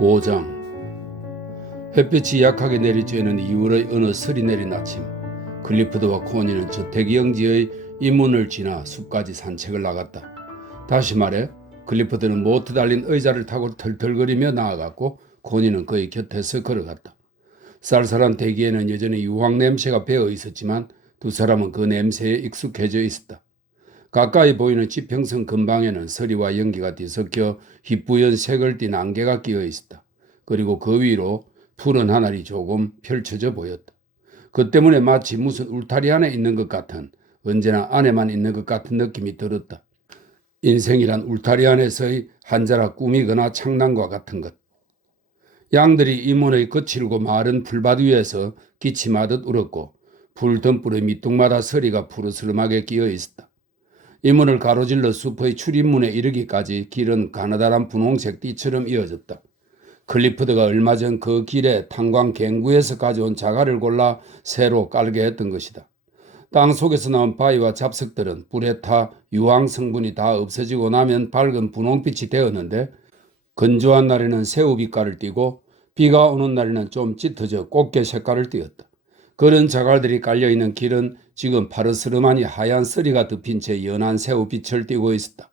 5장. 햇빛이 약하게 내리쬐는 2월의 어느 설이 내린 아침, 클리프드와 코니는 저택 영지의 인문을 지나 숲까지 산책을 나갔다. 다시 말해 클리프드는 모터 달린 의자를 타고 털털거리며 나아갔고 코니는 그의 곁에서 걸어갔다. 쌀쌀한 대기에는 여전히 유황 냄새가 배어 있었지만 두 사람은 그 냄새에 익숙해져 있었다. 가까이 보이는 지평선 근방에는 서리와 연기가 뒤섞여 희뿌연 색을 띤 안개가 끼어 있었다. 그리고 그 위로 푸른 하늘이 조금 펼쳐져 보였다. 그 때문에 마치 무슨 울타리 안에 있는 것 같은, 언제나 안에만 있는 것 같은 느낌이 들었다. 인생이란 울타리 안에서의 한 자락 꿈이거나 창난과 같은 것. 양들이 이문의 거칠고 마른 풀밭 위에서 기침하듯 울었고 풀 덤불의 밑둥마다 서리가 푸르스름하게 끼어 있었다. 이 문을 가로질러 숲의 출입문에 이르기까지 길은 가느다란 분홍색 띠처럼 이어졌다. 클리프드가 얼마 전 그 길에 탄광 갱구에서 가져온 자갈을 골라 새로 깔게 했던 것이다. 땅 속에서 나온 바위와 잡석들은 불에 타 유황 성분이 다 없어지고 나면 밝은 분홍빛이 되었는데, 건조한 날에는 새우빛깔을 띠고 비가 오는 날에는 좀 짙어져 꽃게 색깔을 띠었다. 그런 자갈들이 깔려있는 길은 지금 파르스름하니 하얀 서리가 덮인 채 연한 새우빛을 띠고 있었다.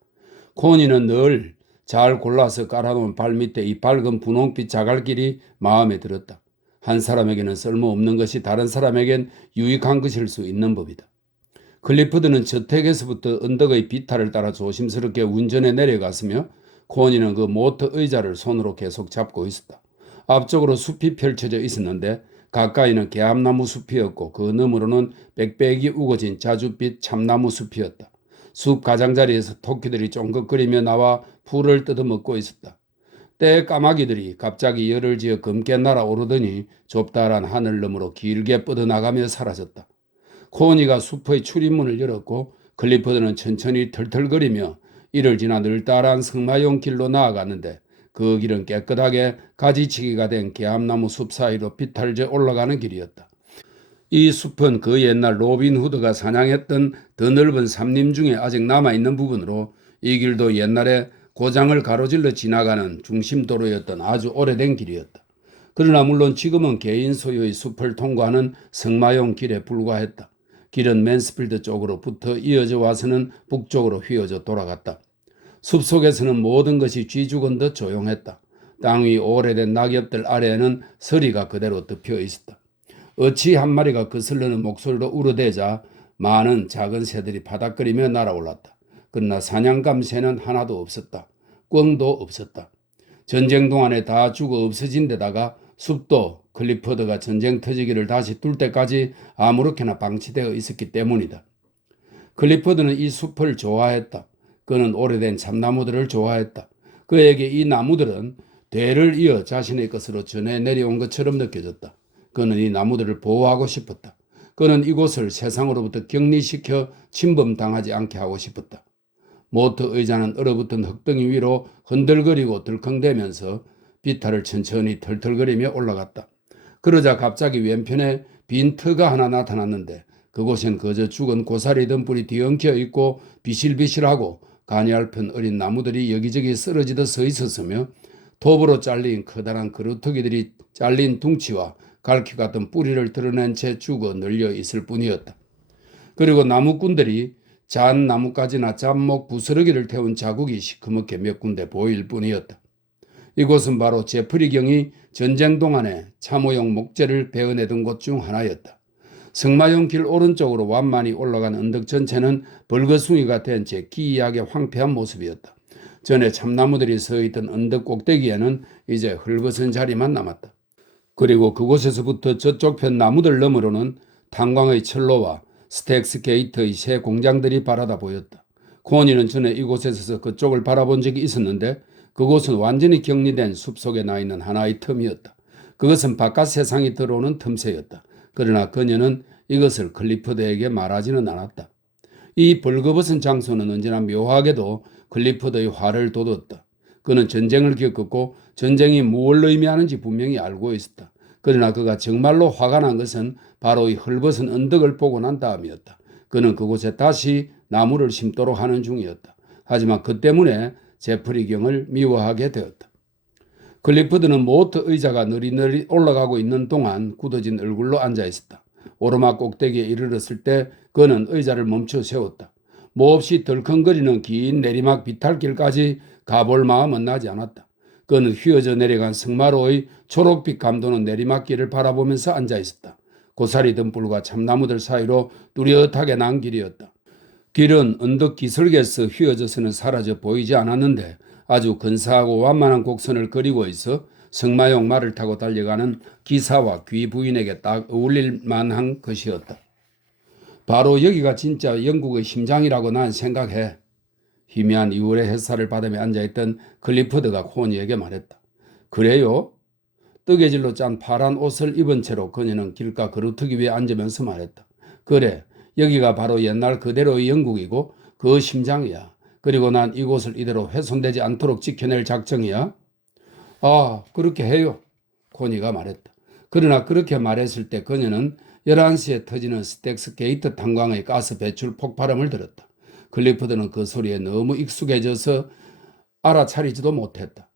코니는 늘 잘 골라서 깔아놓은 발밑에 이 밝은 분홍빛 자갈길이 마음에 들었다. 한 사람에게는 쓸모없는 것이 다른 사람에겐 유익한 것일 수 있는 법이다. 클리프드는 저택에서부터 언덕의 비탈을 따라 조심스럽게 운전해 내려갔으며 코니는 그 모터 의자를 손으로 계속 잡고 있었다. 앞쪽으로 숲이 펼쳐져 있었는데 가까이는 개암나무 숲이었고 그 너머로는 빽빽이 우거진 자줏빛 참나무 숲이었다. 숲 가장자리에서 토끼들이 쫑긋거리며 나와 풀을 뜯어먹고 있었다. 때 까마귀들이 갑자기 열을 지어 검게 날아오르더니 좁다란 하늘 너머로 길게 뻗어나가며 사라졌다. 코니가 숲의 출입문을 열었고 클리퍼드는 천천히 털털거리며 이를 지나 늘따란 승마용 길로 나아갔는데 그 길은 깨끗하게 가지치기가 된 개암나무 숲 사이로 비탈져 올라가는 길이었다. 이 숲은 그 옛날 로빈 후드가 사냥했던 더 넓은 삼림 중에 아직 남아있는 부분으로 이 길도 옛날에 고장을 가로질러 지나가는 중심도로였던 아주 오래된 길이었다. 그러나 물론 지금은 개인 소유의 숲을 통과하는 승마용 길에 불과했다. 길은 맨스필드 쪽으로 붙어 이어져 와서는 북쪽으로 휘어져 돌아갔다. 숲속에서는 모든 것이 쥐죽은 듯 조용했다. 땅 위 오래된 낙엽들 아래에는 서리가 그대로 덮여 있었다. 어치 한 마리가 거슬르는 목소리로 울어대자 많은 작은 새들이 바닥거리며 날아올랐다. 그러나 사냥감 새는 하나도 없었다. 꿩도 없었다. 전쟁 동안에 다 죽어 없어진 데다가 숲도 클리퍼드가 전쟁 터지기를 다시 뚫 때까지 아무렇게나 방치되어 있었기 때문이다. 클리퍼드는 이 숲을 좋아했다. 그는 오래된 참나무들을 좋아했다. 그에게 이 나무들은 대를 이어 자신의 것으로 전해 내려온 것처럼 느껴졌다. 그는 이 나무들을 보호하고 싶었다. 그는 이곳을 세상으로부터 격리시켜 침범당하지 않게 하고 싶었다. 모터 의자는 얼어붙은 흙덩이 위로 흔들거리고 들컹대면서 비탈을 천천히 털털거리며 올라갔다. 그러자 갑자기 왼편에 빈 터가 하나 나타났는데 그곳엔 그저 죽은 고사리 등불이 뒤엉켜 있고 비실비실하고 가냘픈 어린 나무들이 여기저기 쓰러지듯 서 있었으며 톱으로 잘린 커다란 그루터기들이 잘린 둥치와 갈퀴 같은 뿌리를 드러낸 채 죽어 널려 있을 뿐이었다. 그리고 나무꾼들이 잔 나뭇가지나 잡목 부스러기를 태운 자국이 시커멓게 몇 군데 보일 뿐이었다. 이곳은 바로 제프리 경이 전쟁 동안에 참호용 목재를 베어내던 곳 중 하나였다. 승마용 길 오른쪽으로 완만히 올라간 언덕 전체는 벌거숭이가 된 채 기이하게 황폐한 모습이었다. 전에 참나무들이 서 있던 언덕 꼭대기에는 이제 헐벗은 자리만 남았다. 그리고 그곳에서부터 저쪽 편 나무들 너머로는 탄광의 철로와 스택스 게이트의 새 공장들이 바라다 보였다. 코니는 전에 이곳에서 서 그쪽을 바라본 적이 있었는데 그곳은 완전히 격리된 숲속에 나 있는 하나의 틈이었다. 그것은 바깥 세상이 들어오는 틈새였다. 그러나 그녀는 이것을 클리퍼드에게 말하지는 않았다. 이 벌거벗은 장소는 언제나 묘하게도 클리퍼드의 화를 돋웠다. 그는 전쟁을 겪었고 전쟁이 무엇을 의미하는지 분명히 알고 있었다. 그러나 그가 정말로 화가 난 것은 바로 이 헐벗은 언덕을 보고 난 다음이었다. 그는 그곳에 다시 나무를 심도록 하는 중이었다. 하지만 그 때문에 제프리 경을 미워하게 되었다. 클리프드는 모터 의자가 느리느리 올라가고 있는 동안 굳어진 얼굴로 앉아 있었다. 오르막 꼭대기에 이르렀을 때 그는 의자를 멈춰 세웠다. 몹시 덜컹거리는 긴 내리막 비탈길까지 가볼 마음은 나지 않았다. 그는 휘어져 내려간 승마로의 초록빛 감도는 내리막길을 바라보면서 앉아 있었다. 고사리 등불과 참나무들 사이로 뚜렷하게 난 길이었다. 길은 언덕 기슭에서 휘어져서는 사라져 보이지 않았는데 아주 근사하고 완만한 곡선을 그리고 있어 승마용 말을 타고 달려가는 기사와 귀부인에게 딱 어울릴 만한 것이었다. 바로 여기가 진짜 영국의 심장이라고 난 생각해. 희미한 이울의 햇살을 받으며 앉아있던 클리프드가 코니에게 말했다. 그래요? 뜨개질로 짠 파란 옷을 입은 채로 그녀는 길가 그루터기 위에 앉으면서 말했다. 그래, 여기가 바로 옛날 그대로의 영국이고 그 심장이야. 그리고 난 이곳을 이대로 훼손되지 않도록 지켜낼 작정이야. 아, 그렇게 해요. 코니가 말했다. 그러나 그렇게 말했을 때 그녀는 11시에 터지는 스택스 게이트 탄광의 가스 배출 폭발음을 들었다. 클리프드는 그 소리에 너무 익숙해져서 알아차리지도 못했다.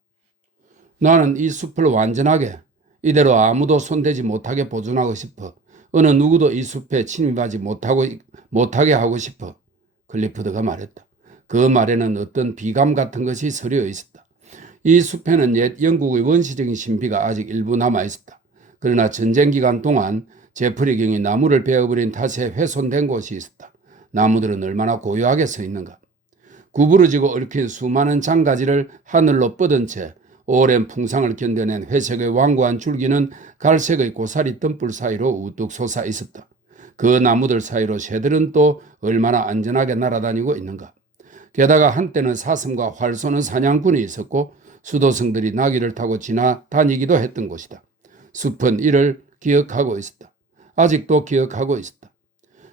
나는 이 숲을 완전하게 이대로 아무도 손대지 못하게 보존하고 싶어. 어느 누구도 이 숲에 침입하지 못하게 하고 싶어. 클리프드가 말했다. 그 말에는 어떤 비감 같은 것이 서려 있었다. 이 숲에는 옛 영국의 원시적인 신비가 아직 일부 남아 있었다. 그러나 전쟁 기간 동안 제프리 경이 나무를 베어버린 탓에 훼손된 곳이 있었다. 나무들은 얼마나 고요하게 서 있는가. 구부러지고 얽힌 수많은 장가지를 하늘로 뻗은 채 오랜 풍상을 견뎌낸 회색의 완고한 줄기는 갈색의 고사리 덤불 사이로 우뚝 솟아 있었다. 그 나무들 사이로 새들은 또 얼마나 안전하게 날아다니고 있는가. 게다가 한때는 사슴과 활 쏘는 사냥꾼이 있었고 수도승들이 나귀를 타고 지나다니기도 했던 곳이다. 숲은 이를 기억하고 있었다. 아직도 기억하고 있었다.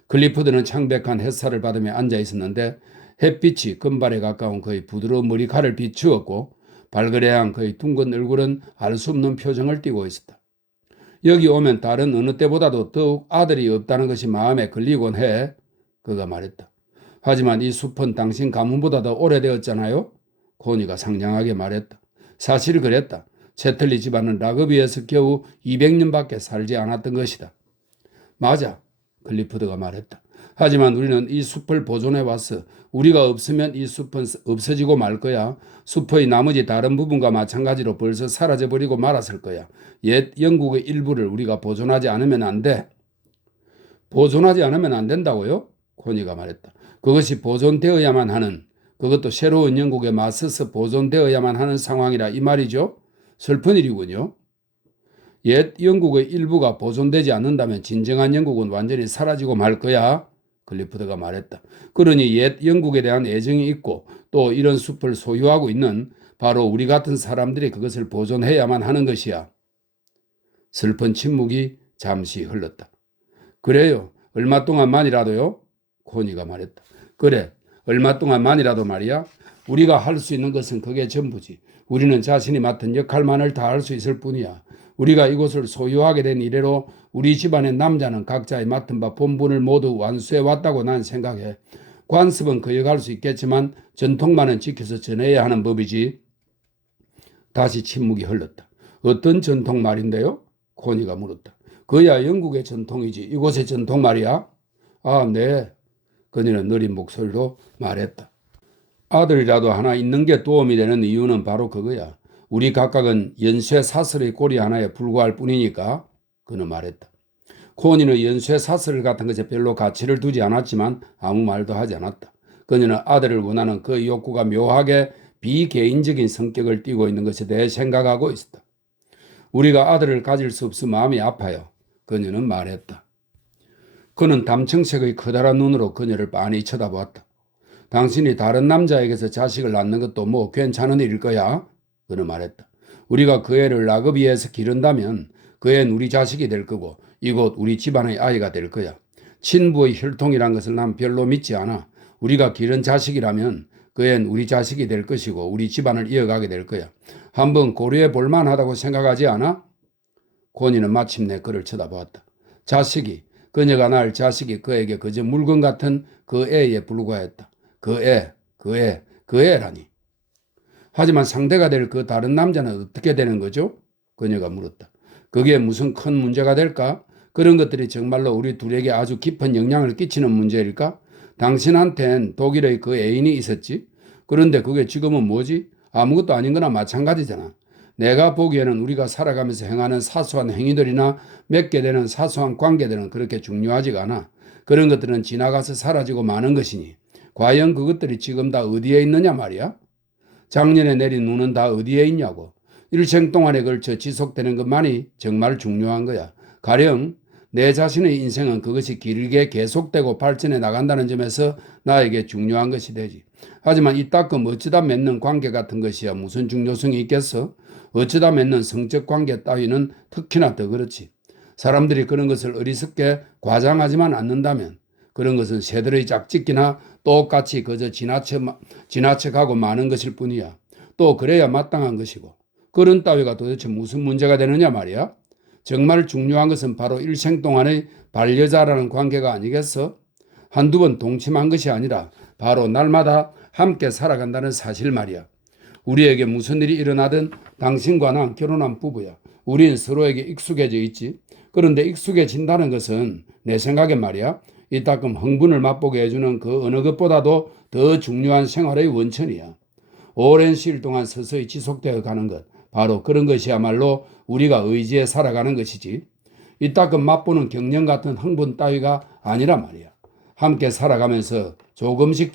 클리프드는 창백한 햇살을 받으며 앉아 있었는데 햇빛이 금발에 가까운 그의 부드러운 머리칼을 비추었고 발그레한 그의 둥근 얼굴은 알 수 없는 표정을 띠고 있었다. 여기 오면 다른 어느 때보다도 더욱 아들이 없다는 것이 마음에 걸리곤 해. 그가 말했다. 하지만 이 숲은 당신 가문보다 더 오래되었잖아요. 코니가 상냥하게 말했다. 사실 그랬다. 채틀리 집안은 라그비에서 겨우 200년밖에 살지 않았던 것이다. 맞아. 클리프드가 말했다. 하지만 우리는 이 숲을 보존해왔어. 우리가 없으면 이 숲은 없어지고 말 거야. 숲의 나머지 다른 부분과 마찬가지로 벌써 사라져버리고 말았을 거야. 옛 영국의 일부를 우리가 보존하지 않으면 안 돼. 보존하지 않으면 안 된다고요? 코니가 말했다. 그것이 보존되어야만 하는, 그것도 새로운 영국에 맞서서 보존되어야만 하는 상황이라 이 말이죠. 슬픈 일이군요. 옛 영국의 일부가 보존되지 않는다면 진정한 영국은 완전히 사라지고 말 거야. 클리프드가 말했다. 그러니 옛 영국에 대한 애정이 있고 또 이런 숲을 소유하고 있는 바로 우리 같은 사람들이 그것을 보존해야만 하는 것이야. 슬픈 침묵이 잠시 흘렀다. 그래요. 얼마 동안만이라도요? 코니가 말했다. 그래. 얼마 동안만이라도 말이야. 우리가 할 수 있는 것은 그게 전부지. 우리는 자신이 맡은 역할만을 다 할 수 있을 뿐이야. 우리가 이곳을 소유하게 된 이래로 우리 집안의 남자는 각자의 맡은 바 본분을 모두 완수해 왔다고 난 생각해. 관습은 거역할 수 있겠지만 전통만은 지켜서 전해야 하는 법이지. 다시 침묵이 흘렀다. 어떤 전통 말인데요? 코니가 물었다. 그야 영국의 전통이지. 이곳의 전통 말이야? 아, 네. 그녀는 느린 목소리로 말했다. 아들이라도 하나 있는 게 도움이 되는 이유는 바로 그거야. 우리 각각은 연쇄 사슬의 고리 하나에 불과할 뿐이니까. 그는 말했다. 코니는 연쇄 사슬 같은 것에 별로 가치를 두지 않았지만 아무 말도 하지 않았다. 그녀는 아들을 원하는 그 욕구가 묘하게 비개인적인 성격을 띠고 있는 것에 대해 생각하고 있었다. 우리가 아들을 가질 수 없어 마음이 아파요. 그녀는 말했다. 그는 담청색의 커다란 눈으로 그녀를 빤히 쳐다보았다. 당신이 다른 남자에게서 자식을 낳는 것도 뭐 괜찮은 일일 거야. 그는 말했다. 우리가 그 애를 라그비에서 기른다면 그 애는 우리 자식이 될 거고 이곳 우리 집안의 아이가 될 거야. 친부의 혈통이란 것을 난 별로 믿지 않아. 우리가 기른 자식이라면 그 애는 우리 자식이 될 것이고 우리 집안을 이어가게 될 거야. 한번 고려해 볼 만하다고 생각하지 않아? 코니는 마침내 그를 쳐다보았다. 자식이, 그녀가 낳을 자식이 그에게 그저 물건 같은 그 애에 불과했다. 그 애라니. 하지만 상대가 될 그 다른 남자는 어떻게 되는 거죠? 그녀가 물었다. 그게 무슨 큰 문제가 될까? 그런 것들이 정말로 우리 둘에게 아주 깊은 영향을 끼치는 문제일까? 당신한텐 독일의 그 애인이 있었지? 그런데 그게 지금은 뭐지? 아무것도 아닌 거나 마찬가지잖아. 내가 보기에는 우리가 살아가면서 행하는 사소한 행위들이나 맺게 되는 사소한 관계들은 그렇게 중요하지가 않아. 그런 것들은 지나가서 사라지고 마는 것이니 과연 그것들이 지금 다 어디에 있느냐 말이야? 작년에 내린 눈은 다 어디에 있냐고. 일생 동안에 걸쳐 지속되는 것만이 정말 중요한 거야. 가령 내 자신의 인생은 그것이 길게 계속되고 발전해 나간다는 점에서 나에게 중요한 것이 되지. 하지만 이따금 어쩌다 맺는 관계 같은 것이야 무슨 중요성이 있겠어? 어쩌다 맺는 성적 관계 따위는 특히나 더 그렇지. 사람들이 그런 것을 어리석게 과장하지만 않는다면 그런 것은 새들의 짝짓기나 똑같이 그저 지나쳐가고 마는 것일 뿐이야. 또 그래야 마땅한 것이고. 그런 따위가 도대체 무슨 문제가 되느냐 말이야? 정말 중요한 것은 바로 일생 동안의 반려자라는 관계가 아니겠어? 한두 번 동침한 것이 아니라 바로 날마다 함께 살아간다는 사실 말이야. 우리에게 무슨 일이 일어나든 당신과 난 결혼한 부부야. 우린 서로에게 익숙해져 있지. 그런데 익숙해진다는 것은 내 생각엔 말이야. 이따금 흥분을 맛보게 해주는 그 어느 것보다도 더 중요한 생활의 원천이야. 오랜 시일 동안 서서히 지속되어 가는 것. 바로 그런 것이야말로 우리가 의지해 살아가는 것이지. 이따금 맛보는 경련 같은 흥분 따위가 아니란 말이야. 함께 살아가면서 조금씩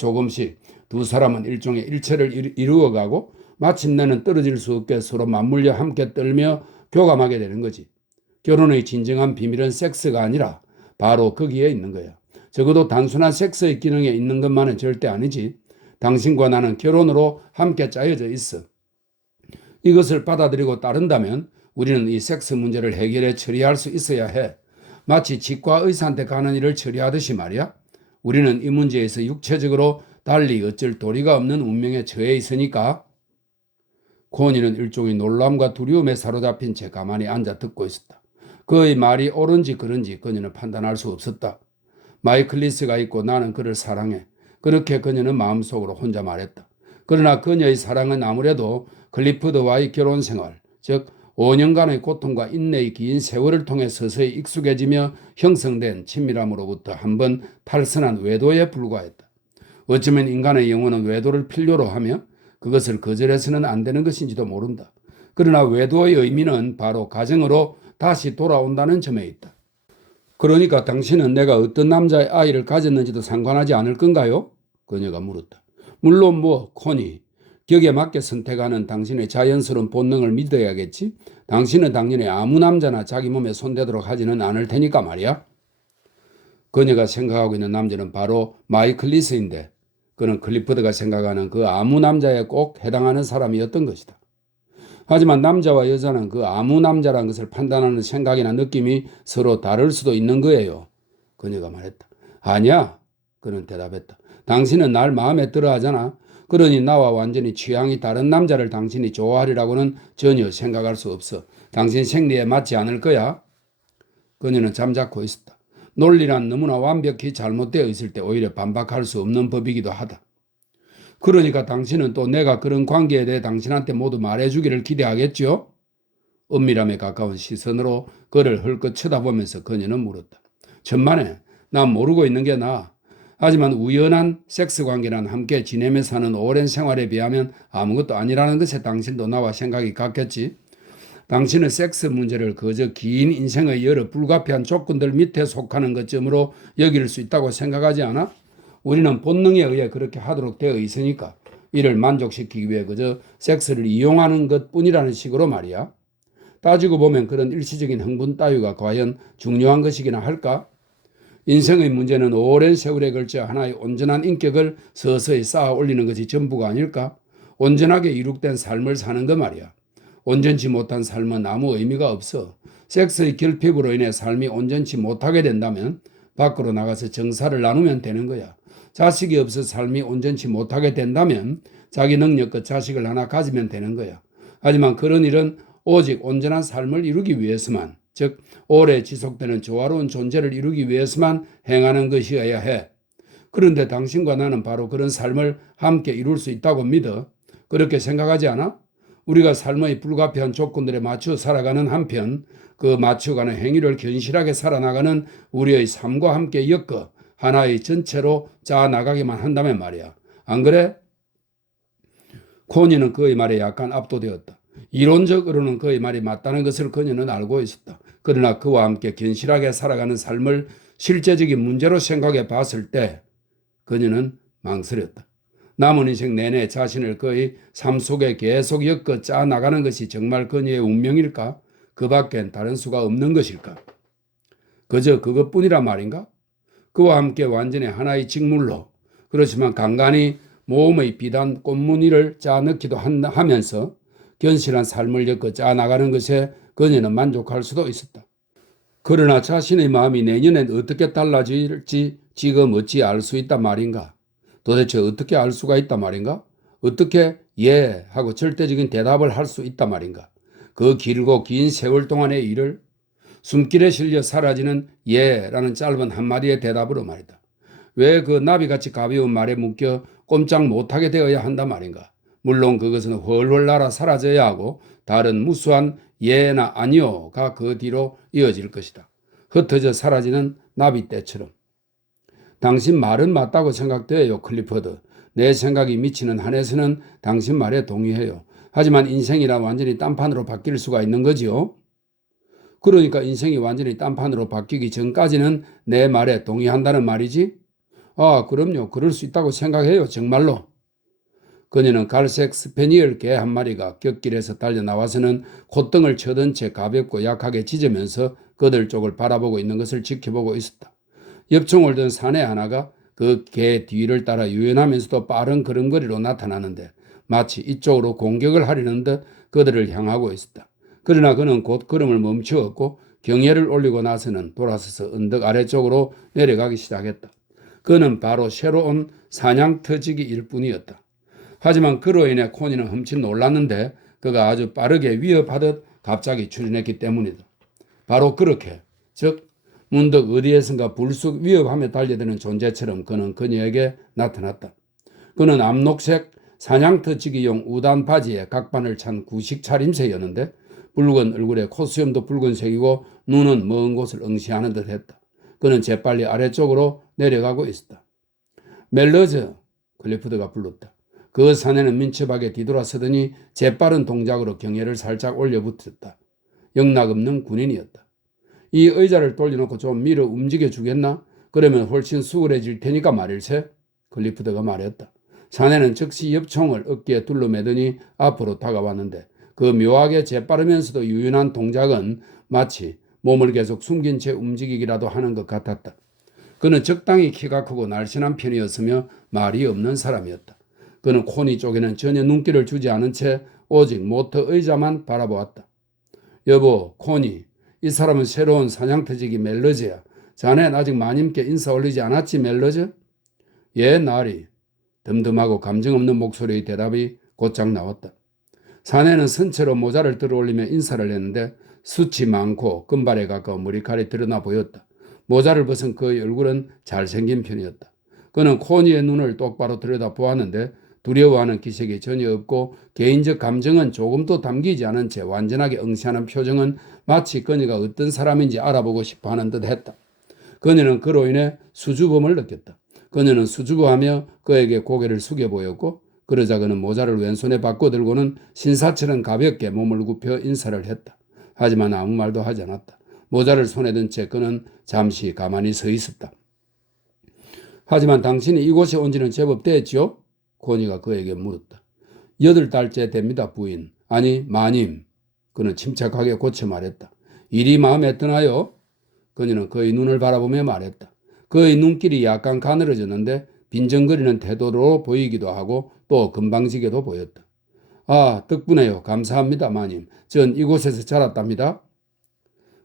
두 사람은 일종의 일체를 이루어가고 마침내는 떨어질 수 없게 서로 맞물려 함께 떨며 교감하게 되는 거지. 결혼의 진정한 비밀은 섹스가 아니라 바로 거기에 있는 거야. 적어도 단순한 섹스의 기능에 있는 것만은 절대 아니지. 당신과 나는 결혼으로 함께 짜여져 있어. 이것을 받아들이고 따른다면 우리는 이 섹스 문제를 해결해 처리할 수 있어야 해. 마치 치과 의사한테 가는 일을 처리하듯이 말이야. 우리는 이 문제에서 육체적으로 달리 어쩔 도리가 없는 운명에 처해 있으니까. 코니는 일종의 놀람과 두려움에 사로잡힌 채 가만히 앉아 듣고 있었다. 그의 말이 옳은지 그른지 그녀는 판단할 수 없었다. 마이클리스가 있고 나는 그를 사랑해. 그렇게 그녀는 마음속으로 혼자 말했다. 그러나 그녀의 사랑은 아무래도 클리프드와의 결혼 생활, 즉 5년간의 고통과 인내의 긴 세월을 통해 서서히 익숙해지며 형성된 친밀함으로부터 한번 탈선한 외도에 불과했다. 어쩌면 인간의 영혼은 외도를 필요로 하며 그것을 거절해서는 안 되는 것인지도 모른다. 그러나 외도의 의미는 바로 가정으로 다시 돌아온다는 점에 있다. 그러니까 당신은 내가 어떤 남자의 아이를 가졌는지도 상관하지 않을 건가요? 그녀가 물었다. 물론 코니. 격에 맞게 선택하는 당신의 자연스러운 본능을 믿어야겠지. 당신은 당연히 아무 남자나 자기 몸에 손대도록 하지는 않을 테니까 말이야. 그녀가 생각하고 있는 남자는 바로 마이클리스인데 그는 클리프드가 생각하는 그 아무 남자에 꼭 해당하는 사람이었던 것이다. 하지만 남자와 여자는 그 아무 남자라는 것을 판단하는 생각이나 느낌이 서로 다를 수도 있는 거예요. 그녀가 말했다. 아니야. 그는 대답했다. 당신은 날 마음에 들어 하잖아. 그러니 나와 완전히 취향이 다른 남자를 당신이 좋아하리라고는 전혀 생각할 수 없어. 당신 생리에 맞지 않을 거야. 그녀는 잠자코 있었다. 논리란 너무나 완벽히 잘못되어 있을 때 오히려 반박할 수 없는 법이기도 하다. 그러니까 당신은 또 내가 그런 관계에 대해 당신한테 모두 말해주기를 기대하겠죠? 은밀함에 가까운 시선으로 그를 헐끗 쳐다보면서 그녀는 물었다. 천만에 난 모르고 있는 게 나아. 하지만 우연한 섹스 관계란 함께 지내면서 사는 오랜 생활에 비하면 아무것도 아니라는 것에 당신도 나와 생각이 같겠지. 당신은 섹스 문제를 그저 긴 인생의 여러 불가피한 조건들 밑에 속하는 것쯤으로 여길 수 있다고 생각하지 않아? 우리는 본능에 의해 그렇게 하도록 되어 있으니까 이를 만족시키기 위해 그저 섹스를 이용하는 것뿐이라는 식으로 말이야. 따지고 보면 그런 일시적인 흥분 따위가 과연 중요한 것이기나 할까? 인생의 문제는 오랜 세월에 걸쳐 하나의 온전한 인격을 서서히 쌓아 올리는 것이 전부가 아닐까? 온전하게 이룩된 삶을 사는 거 말이야. 온전치 못한 삶은 아무 의미가 없어. 섹스의 결핍으로 인해 삶이 온전치 못하게 된다면 밖으로 나가서 정사를 나누면 되는 거야. 자식이 없어 삶이 온전치 못하게 된다면 자기 능력껏 자식을 하나 가지면 되는 거야. 하지만 그런 일은 오직 온전한 삶을 이루기 위해서만, 즉 오래 지속되는 조화로운 존재를 이루기 위해서만 행하는 것이어야 해. 그런데 당신과 나는 바로 그런 삶을 함께 이룰 수 있다고 믿어. 그렇게 생각하지 않아? 우리가 삶의 불가피한 조건들에 맞춰 살아가는 한편 그 맞춰가는 행위를 견실하게 살아나가는 우리의 삶과 함께 엮어 하나의 전체로 짜나가기만 한다면 말이야. 안 그래? 코니는 그의 말에 약간 압도되었다. 이론적으로는 그의 말이 맞다는 것을 그녀는 알고 있었다. 그러나 그와 함께 견실하게 살아가는 삶을 실제적인 문제로 생각해 봤을 때 그녀는 망설였다. 남은 인생 내내 자신을 그의 삶 속에 계속 엮어 짜 나가는 것이 정말 그녀의 운명일까? 그 밖엔 다른 수가 없는 것일까? 그저 그것뿐이란 말인가? 그와 함께 완전히 하나의 직물로, 그렇지만 간간히 모험의 비단 꽃무늬를 짜 넣기도 하면서 견실한 삶을 엮어 짜 나가는 것에 그녀는 만족할 수도 있었다. 그러나 자신의 마음이 내년엔 어떻게 달라질지 지금 어찌 알 수 있단 말인가? 도대체 어떻게 알 수가 있단 말인가? 어떻게 예 하고 절대적인 대답을 할 수 있단 말인가? 그 길고 긴 세월 동안의 일을 숨길에 실려 사라지는 예라는 짧은 한마디의 대답으로 말이다. 왜 그 나비같이 가벼운 말에 묶여 꼼짝 못하게 되어야 한단 말인가? 물론 그것은 훨훨 날아 사라져야 하고 다른 무수한 예나 아니요가 그 뒤로 이어질 것이다. 흩어져 사라지는 나비떼처럼. 당신 말은 맞다고 생각돼요, 클리퍼드. 내 생각이 미치는 한에서는 당신 말에 동의해요. 하지만 인생이라 완전히 딴판으로 바뀔 수가 있는 거지요. 그러니까 인생이 완전히 딴판으로 바뀌기 전까지는 내 말에 동의한다는 말이지? 아, 그럼요. 그럴 수 있다고 생각해요. 정말로. 그녀는 갈색 스페니얼 개 한 마리가 곁길에서 달려나와서는 콧등을 쳐든 채 가볍고 약하게 짖으면서 그들 쪽을 바라보고 있는 것을 지켜보고 있었다. 엽총을 든 사내 하나가 그 개 뒤를 따라 유연하면서도 빠른 걸음걸이로 나타나는데 마치 이쪽으로 공격을 하려는 듯 그들을 향하고 있었다. 그러나 그는 곧 걸음을 멈추었고 경계를 올리고 나서는 돌아서서 언덕 아래쪽으로 내려가기 시작했다. 그는 바로 새로운 사냥터지기일 뿐이었다. 하지만 그로 인해 코니는 흠칫 놀랐는데 그가 아주 빠르게 위협하듯 갑자기 출현했기 때문이다. 바로 그렇게, 즉 문득 어디에선가 불쑥 위협하며 달려드는 존재처럼 그는 그녀에게 나타났다. 그는 암록색 사냥터지기용 우단 바지에 각반을 찬 구식 차림새였는데 붉은 얼굴에 콧수염도 붉은색이고 눈은 먼 곳을 응시하는 듯 했다. 그는 재빨리 아래쪽으로 내려가고 있었다. 멜러즈, 클리프드가 불렀다. 그 사내는 민첩하게 뒤돌아서더니 재빠른 동작으로 경계를 살짝 올려붙였다. 영락없는 군인이었다. 이 의자를 돌려놓고 좀 밀어 움직여 주겠나? 그러면 훨씬 수월해질 테니까 말일세. 클리프드가 말했다. 사내는 즉시 엽총을 어깨에 둘러매더니 앞으로 다가왔는데 그 묘하게 재빠르면서도 유연한 동작은 마치 몸을 계속 숨긴 채 움직이기라도 하는 것 같았다. 그는 적당히 키가 크고 날씬한 편이었으며 말이 없는 사람이었다. 그는 코니 쪽에는 전혀 눈길을 주지 않은 채 오직 모터 의자만 바라보았다. 여보, 코니, 이 사람은 새로운 사냥터지기 멜러즈야. 자넨 아직 마님께 인사 올리지 않았지, 멜러즈? 예, 나리. 덤덤하고 감정 없는 목소리의 대답이 곧장 나왔다. 사내는 선체로 모자를 들어올리며 인사를 했는데 숱이 많고 금발에 가까운 머리칼이 드러나 보였다. 모자를 벗은 그의 얼굴은 잘생긴 편이었다. 그는 코니의 눈을 똑바로 들여다보았는데 두려워하는 기색이 전혀 없고 개인적 감정은 조금도 담기지 않은 채 완전하게 응시하는 표정은 마치 그녀가 어떤 사람인지 알아보고 싶어하는 듯 했다. 그녀는 그로 인해 수줍음을 느꼈다. 그녀는 수줍어하며 그에게 고개를 숙여 보였고 그러자 그는 모자를 왼손에 바꿔 들고는 신사처럼 가볍게 몸을 굽혀 인사를 했다. 하지만 아무 말도 하지 않았다. 모자를 손에 든 채 그는 잠시 가만히 서 있었다. 하지만 당신이 이곳에 온 지는 제법 됐지요? 코니가 그에게 물었다. 8달째 됩니다, 부인. 아니, 마님. 그는 침착하게 고쳐 말했다. 일이 마음에 드나요? 그녀는 그의 눈을 바라보며 말했다. 그의 눈길이 약간 가늘어졌는데 빈정거리는 태도로 보이기도 하고 또 건방지게도 보였다. 아, 덕분에요. 감사합니다, 마님. 전 이곳에서 자랐답니다.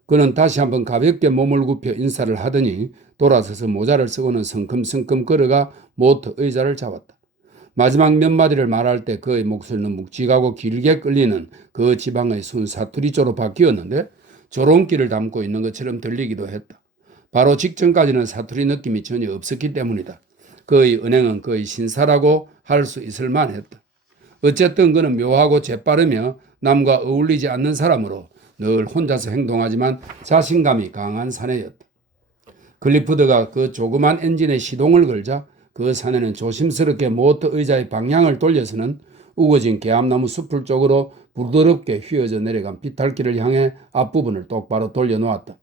그는 다시 한번 가볍게 몸을 굽혀 인사를 하더니 돌아서서 모자를 쓰고는 성큼성큼 걸어가 모터 의자를 잡았다. 마지막 몇 마디를 말할 때 그의 목소리는 묵직하고 길게 끌리는 그 지방의 순 사투리조로 바뀌었는데 조롱기를 담고 있는 것처럼 들리기도 했다. 바로 직전까지는 사투리 느낌이 전혀 없었기 때문이다. 그의 은행은 그의 신사라고 할 수 있을 만했다. 어쨌든 그는 묘하고 재빠르며 남과 어울리지 않는 사람으로 늘 혼자서 행동하지만 자신감이 강한 사내였다. 클리프드가 그 조그만 엔진에 시동을 걸자 그 사내는 조심스럽게 모터 의자의 방향을 돌려서는 우거진 개암나무 숲을 쪽으로 부드럽게 휘어져 내려간 비탈길을 향해 앞부분을 똑바로 돌려놓았다.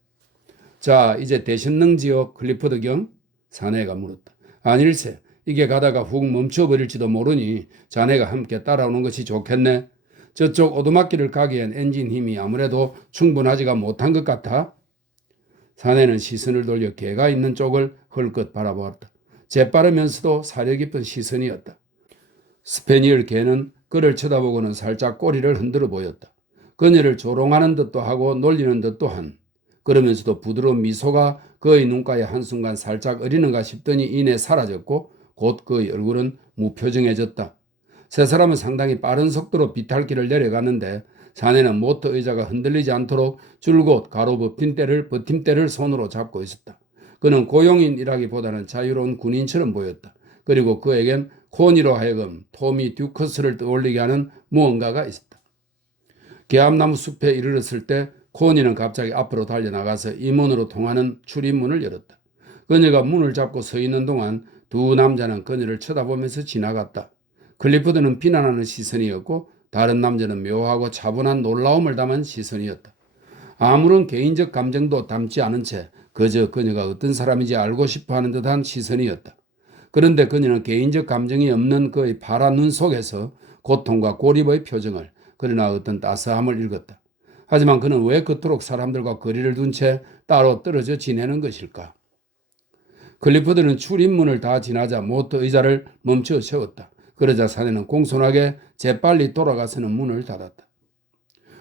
자, 이제 되셨는지요, 클리프드 경? 사내가 물었다. 아닐세, 이게 가다가 훅 멈춰버릴지도 모르니 자네가 함께 따라오는 것이 좋겠네. 저쪽 오두막길을 가기엔 엔진 힘이 아무래도 충분하지가 못한 것 같아. 사내는 시선을 돌려 개가 있는 쪽을 헐끗 바라보았다. 재빠르면서도 사려 깊은 시선이었다. 스페니얼 개는 그를 쳐다보고는 살짝 꼬리를 흔들어 보였다. 그녀를 조롱하는 듯도 하고 놀리는 듯도 한, 그러면서도 부드러운 미소가 그의 눈가에 한순간 살짝 어리는가 싶더니 이내 사라졌고 곧 그의 얼굴은 무표정해졌다. 세 사람은 상당히 빠른 속도로 비탈길을 내려갔는데 사내는 모터 의자가 흔들리지 않도록 줄곧 가로 버팀대를 손으로 잡고 있었다. 그는 고용인이라기보다는 자유로운 군인처럼 보였다. 그리고 그에겐 코니로 하여금 토미 듀커스를 떠올리게 하는 무언가가 있었다. 개암나무 숲에 이르렀을 때 코니는 갑자기 앞으로 달려나가서 이 문으로 통하는 출입문을 열었다. 그녀가 문을 잡고 서 있는 동안 두 남자는 그녀를 쳐다보면서 지나갔다. 클리프드는 비난하는 시선이었고 다른 남자는 묘하고 차분한 놀라움을 담은 시선이었다. 아무런 개인적 감정도 담지 않은 채 그저 그녀가 어떤 사람인지 알고 싶어하는 듯한 시선이었다. 그런데 그녀는 개인적 감정이 없는 그의 파란 눈 속에서 고통과 고립의 표정을, 그러나 어떤 따스함을 읽었다. 하지만 그는 왜 그토록 사람들과 거리를 둔 채 따로 떨어져 지내는 것일까? 클리프드는 출입문을 다 지나자 모터 의자를 멈춰 세웠다. 그러자 사내는 공손하게 재빨리 돌아가서는 문을 닫았다.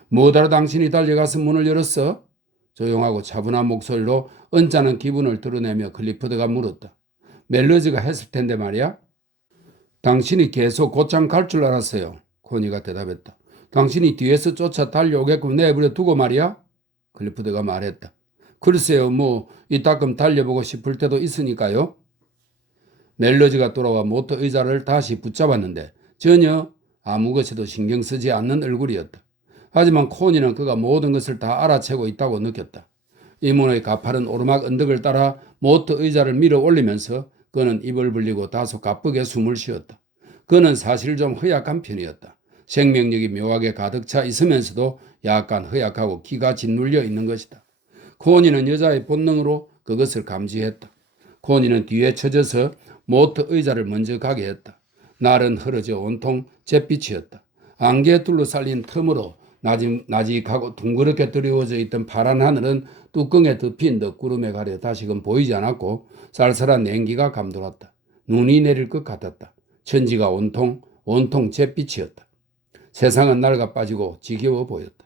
뭐하러 당신이 달려가서 문을 열었어? 조용하고 차분한 목소리로 언짢은 기분을 드러내며 클리프드가 물었다. 멜러즈가 했을 텐데 말이야. 당신이 계속 곧장 갈 줄 알았어요. 코니가 대답했다. 당신이 뒤에서 쫓아 달려오게끔 내버려 두고 말이야. 클리프드가 말했다. 글쎄요, 이따금 달려보고 싶을 때도 있으니까요. 멜러즈가 돌아와 모터 의자를 다시 붙잡았는데 전혀 아무 것에도 신경 쓰지 않는 얼굴이었다. 하지만 코니는 그가 모든 것을 다 알아채고 있다고 느꼈다. 이문의 가파른 오르막 언덕을 따라 모터 의자를 밀어 올리면서 그는 입을 벌리고 다소 가쁘게 숨을 쉬었다. 그는 사실 좀 허약한 편이었다. 생명력이 묘하게 가득 차 있으면서도 약간 허약하고 기가 짓눌려 있는 것이다. 코니는 여자의 본능으로 그것을 감지했다. 코니는 뒤에 쳐져서 모터 의자를 먼저 가게 했다. 날은 흐려져 온통 잿빛이었다. 안개에 둘러싸인 틈으로 나직하고 둥그렇게 드리워져 있던 파란 하늘은 뚜껑에 덮인 덕구름에 가려 다시금 보이지 않았고 쌀쌀한 냉기가 감돌았다. 눈이 내릴 것 같았다. 천지가 온통 잿빛이었다. 세상은 낡아 빠지고 지겨워 보였다.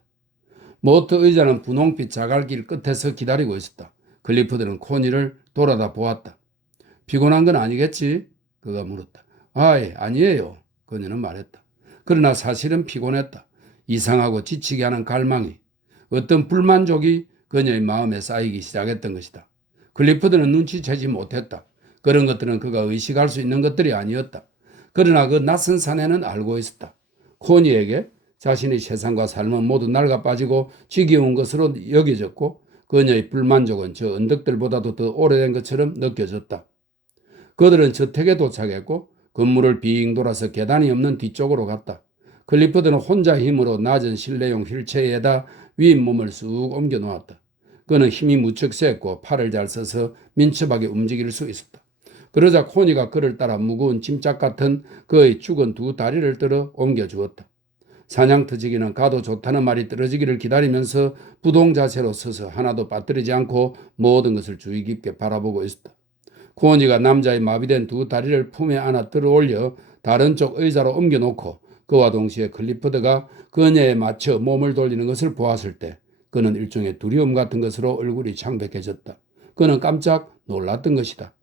모터 의자는 분홍빛 자갈길 끝에서 기다리고 있었다. 클리프드는 코니를 돌아다 보았다. 피곤한 건 아니겠지? 그가 물었다. 아니에요. 그녀는 말했다. 그러나 사실은 피곤했다. 이상하고 지치게 하는 갈망이, 어떤 불만족이 그녀의 마음에 쌓이기 시작했던 것이다. 클리프드는 눈치채지 못했다. 그런 것들은 그가 의식할 수 있는 것들이 아니었다. 그러나 그 낯선 사내는 알고 있었다. 코니에게 자신의 세상과 삶은 모두 낡아 빠지고 지겨운 것으로 여겨졌고 그녀의 불만족은 저 언덕들보다도 더 오래된 것처럼 느껴졌다. 그들은 저택에 도착했고 건물을 빙 돌아서 계단이 없는 뒤쪽으로 갔다. 클리프드는 혼자 힘으로 낮은 실내용 휠체어에다 윗몸을 쑥 옮겨 놓았다. 그는 힘이 무척 셌고 팔을 잘 써서 민첩하게 움직일 수 있었다. 그러자 코니가 그를 따라 무거운 짐짝 같은 그의 죽은 두 다리를 들어 옮겨주었다. 사냥터지기는 가도 좋다는 말이 떨어지기를 기다리면서 부동 자세로 서서 하나도 빠뜨리지 않고 모든 것을 주의 깊게 바라보고 있었다. 코니가 남자의 마비된 두 다리를 품에 안아 들어올려 다른 쪽 의자로 옮겨놓고 그와 동시에 클리프드가 그녀에 맞춰 몸을 돌리는 것을 보았을 때 그는 일종의 두려움 같은 것으로 얼굴이 창백해졌다. 그는 깜짝 놀랐던 것이다.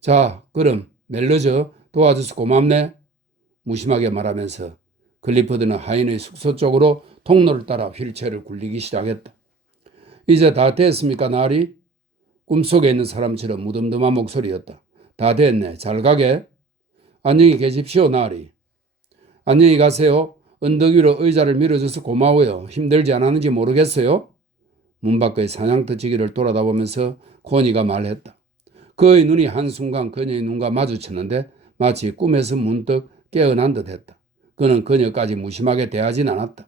자, 그럼 멜러즈 도와줘서 고맙네. 무심하게 말하면서 클리프드는 하인의 숙소 쪽으로 통로를 따라 휠체어를 굴리기 시작했다. 이제 다 됐습니까, 나리? 꿈속에 있는 사람처럼 무덤덤한 목소리였다. 다 됐네. 잘 가게. 안녕히 계십시오, 나리. 안녕히 가세요. 언덕 위로 의자를 밀어줘서 고마워요. 힘들지 않았는지 모르겠어요. 문 밖의 사냥터지기를 돌아다보면서 코니가 말했다. 그의 눈이 한순간 그녀의 눈과 마주쳤는데 마치 꿈에서 문득 깨어난 듯했다. 그는 그녀까지 무심하게 대하진 않았다.